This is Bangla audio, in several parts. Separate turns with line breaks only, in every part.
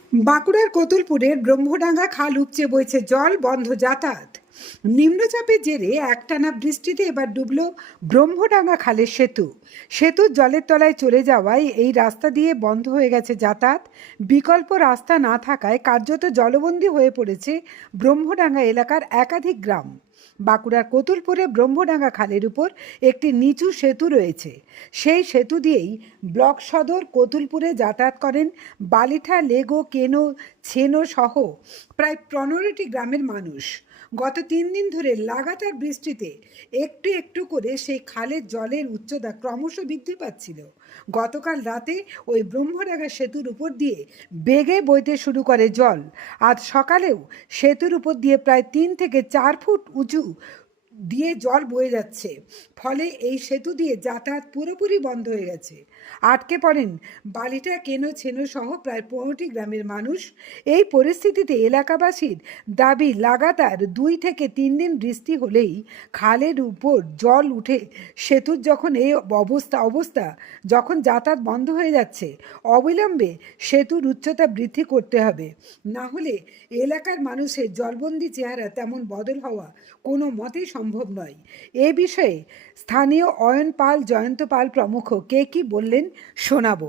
বাঁকুড়ার কতুলপুরের ব্রহ্মডাঙ্গা খাল উপচে বইছে জল, বন্ধ যাতায়াত। নিম্নচাপের জেরে একটানা বৃষ্টিতে এবার ডুবল ব্রহ্মডাঙ্গা খালের সেতুর জলের তলায় চলে যাওয়ায় এই রাস্তা দিয়ে বন্ধ হয়ে গেছে যাতায়াত। বিকল্প রাস্তা না থাকায় কার্যত জলবন্দী হয়ে পড়েছে ব্রহ্মডাঙ্গা এলাকার একাধিক গ্রাম। বাঁকুড়ার কতুলপুরে ব্রহ্মডাঙ্গা খালের উপর একটি নিচু সেতু রয়েছে। সেই সেতু দিয়েই ব্লক সদর কতুলপুরে যাতায়াত করেন বালিঠা, লেগো, কেনো, ছেনো সহ প্রায় 15টি গ্রামের মানুষ। গত 3 দিন ধরে লাগাতার বৃষ্টিতে একটু একটু করে সেই খালের জলের উচ্চতা ক্রমশ বৃদ্ধি পাচ্ছিল। গতকাল রাতে ওই ব্রহ্মডাঙ্গা সেতুর উপর দিয়ে বেগে বইতে শুরু করে জল। আজ সকালেও সেতুর উপর দিয়ে প্রায় 3 থেকে 4 ফুট উঁচু দিয়ে জল বয়ে যাচ্ছে। ফলে এই সেতু দিয়ে যাতায়াত পুরোপুরি বন্ধ হয়ে গেছে। আটকে পড়েন বালিটা, কেনো, ছেনো সহ প্রায় 15টি গ্রামের মানুষ। এই পরিস্থিতিতে এলাকাবাসীর দাবি, লাগাতার 2 থেকে 3 দিন বৃষ্টি হলেই খালের উপর জল উঠে সেতুর যখন এই অবস্থা যখন যাতায়াত বন্ধ হয়ে যাচ্ছে, অবিলম্বে সেতুর উচ্চতা বৃদ্ধি করতে হবে। না হলে এলাকার মানুষের জলবন্দি চেহারা তেমন বদল হওয়া কোনো মতেই সম্ভব নয়। এ বিষয়ে স্থানীয় অয়ন পাল, জয়ন্ত পাল প্রমুখ কে কি বললেন শোনাবো।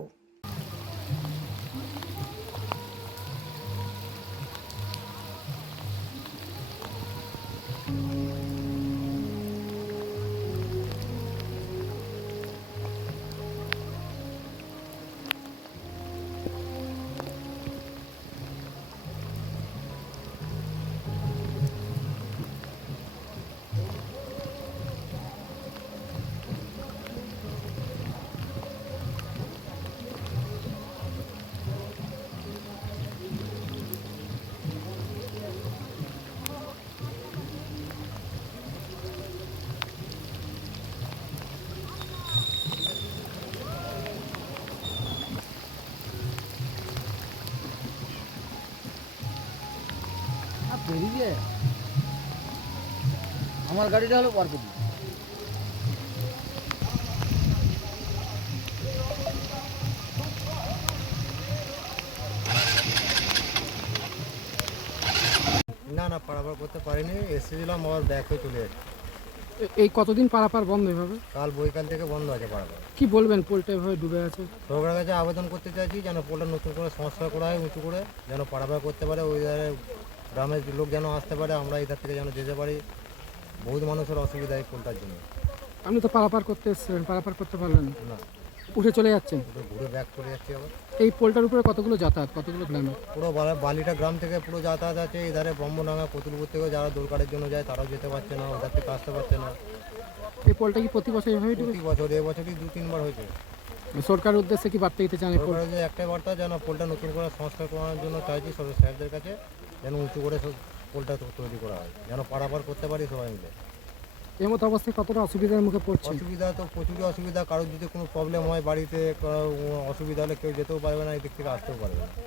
বেরিয়ে আমার গাড়িটা হলো পার করে দিই।
না পারাপার করতে পারিনি, এসেছিলাম আবার ব্যাক হয়ে চলে যাচ্ছে।
এই কতদিন পারাপার বন্ধ এভাবে?
কাল বৈকাল থেকে বন্ধ আছে পারাপার।
কি বলবেন, পোলটা এভাবে ডুবে আছে?
সরকারের কাছে আবেদন করতে চাইছি যেন পোলটা নতুন করে সংস্কার করা হয়, উঁচু করে যেন পারাপার করতে পারে। ওই ধারে গ্রামের লোক যেন আসতে পারে, আমরা এই ধার থেকে যেন যেতে পারি। বহুত মানুষের অসুবিধা এই পোলটার জন্য।
আপনি তো পারাপার করতে এসেছিলেন, পারাপার করতে পারলেন না,
না,
উঠে চলে যাচ্ছেন।
ঘুরে ব্যাক চলে যাচ্ছি আবার।
এই পোলটার উপরে কতগুলো যাতায়াত, কতগুলো গ্রামে?
পুরো বালিটা গ্রাম থেকে পুরো যাতায়াত আছে। এই ধারে ব্রহ্মডাঙ্গা, কতুলপুর থেকেও যারা দোলকারের জন্য যায় তারাও যেতে পারছে না, ওধার থেকে আসতে পারছে না।
এই পোলটা কি প্রতি বছর এভাবে ডুবে?
প্রতি বছর, এবছরই 2-3 বার হয়েছে।
সরকারের উদ্দেশ্যে কি বার্তা দিতে চান? এই পোল
সরকারের যে একটাই বার্তা, যেন পোলটা নতুন করে সংস্কার করানোর জন্য চাইছি সব স্যারদের কাছে, যেন উঁচু করে পোলটা তৈরি করা হয়, যেন পারাপার করতে পারি সবাই মিলে।
এই মতো অবস্থায় কতটা অসুবিধার মুখে পড়ছে?
অসুবিধা তো প্রচুরই অসুবিধা। কারোর যদি কোনো প্রবলেম হয় বাড়িতে, অসুবিধা হলে কেউ যেতেও পারবে না, এই দিক থেকে আসতেও পারবে না।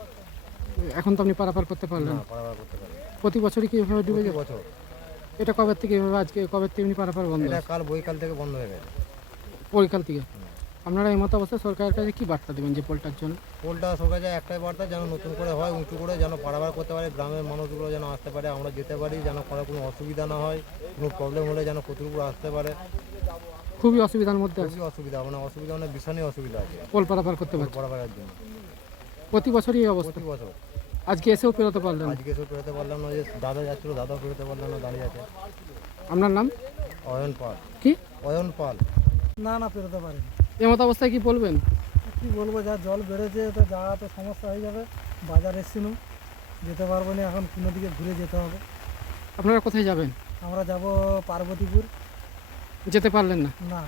এখন তো আপনি পারাপার করতে পারলেন,
না, পারাপার করতে পারবে না।
প্রতি বছরই কি এভাবে ডুবে
প্রতি
যায়?
বছর।
এটা কবে থেকে এভাবে, আজকে কবে থেকে এমনি পারাপার বন্ধ?
এটা কাল বৈকাল থেকে বন্ধ হয়ে গেছে।
পরিকাল থেকে। আপনারা এই মতো অবস্থায় সরকারের কাছে কি বার্তা দেবেন যে পোলটার জন্য?
পোলটা সরকারের একটাই বার্তা, যেন নতুন করে হয়, উঁচু করে যেন পারাপার করতে পারে, গ্রামের মানুষগুলো যেন আসতে পারে, আমরা যেতে পারি, যেন কোনো অসুবিধা না হয়। কোনো প্রবলেম হলে যেন কতুলপুর আসতে পারে।
খুবই অসুবিধার মধ্যে আছে।
খুবই অসুবিধা, মানে অসুবিধা মানে ভীষণই অসুবিধা আছে
পোল পারাপার করতে পারছে
পারাপারের জন্য।
প্রতি বছরই এই অবস্থা।
প্রতি বছর।
আজকে এসেও পেরোতে পারলেন না।
আজকে এসব পেরোতে পারলাম না, যে দাদা যাচ্ছিল দাদাও পেরোতে পারলাম না, দাঁড়িয়ে আছে।
আপনার নাম
অয়ন পাল।
কি?
অয়ন পাল।
না পেরোতে পারিনি।
এই মতো অবস্থায় কি বলবেন?
কী বলবো, যা জল বেড়েছে তো যাওয়া তো সমস্যা হয়ে যাবে। বাজার এসেছিলাম, যেতে পারবো না, এখন কোনো দিকে ঘুরে যেতে হবে।
আপনারা কোথায় যাবেন?
আমরা যাব পার্বতীপুর।
যেতে পারলেন না?
না,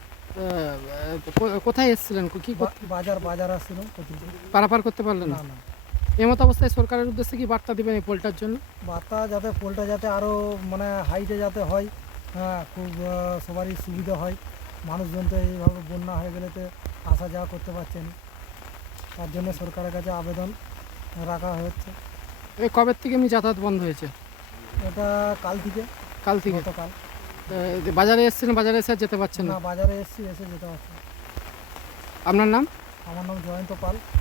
কোথায় এসেছিলেন, কি
বাজার আসছিলাম কতুলপুর।
পারাপার করতে পারলেন
না
না?
না,
এই মতো অবস্থায় সরকারের উদ্দেশ্যে কি বার্তা দিবেন এই পোলটার জন্য?
বার্তা যাতে পোলটা যাতে আরও মানে হাইটে যাতে হয়, হ্যাঁ, খুব সবারই সুবিধা হয়। মানুষজন তো এইভাবে বন্যা হয়ে গেলে তো আসা যাওয়া করতে পারছে না, তার জন্য সরকারের কাছে আবেদন রাখা হচ্ছে।
এই কবে থেকে এমনি যাতায়াত বন্ধ হয়েছে?
এটা কাল থেকে।
কাল থেকে?
গতকাল।
বাজারে এসেছিলেন, বাজারে এসে আর যেতে পারছেন
না,
না?
বাজারে এসে যেতে পারছি না।
আপনার নাম?
আমার নাম জয়ন্ত পাল।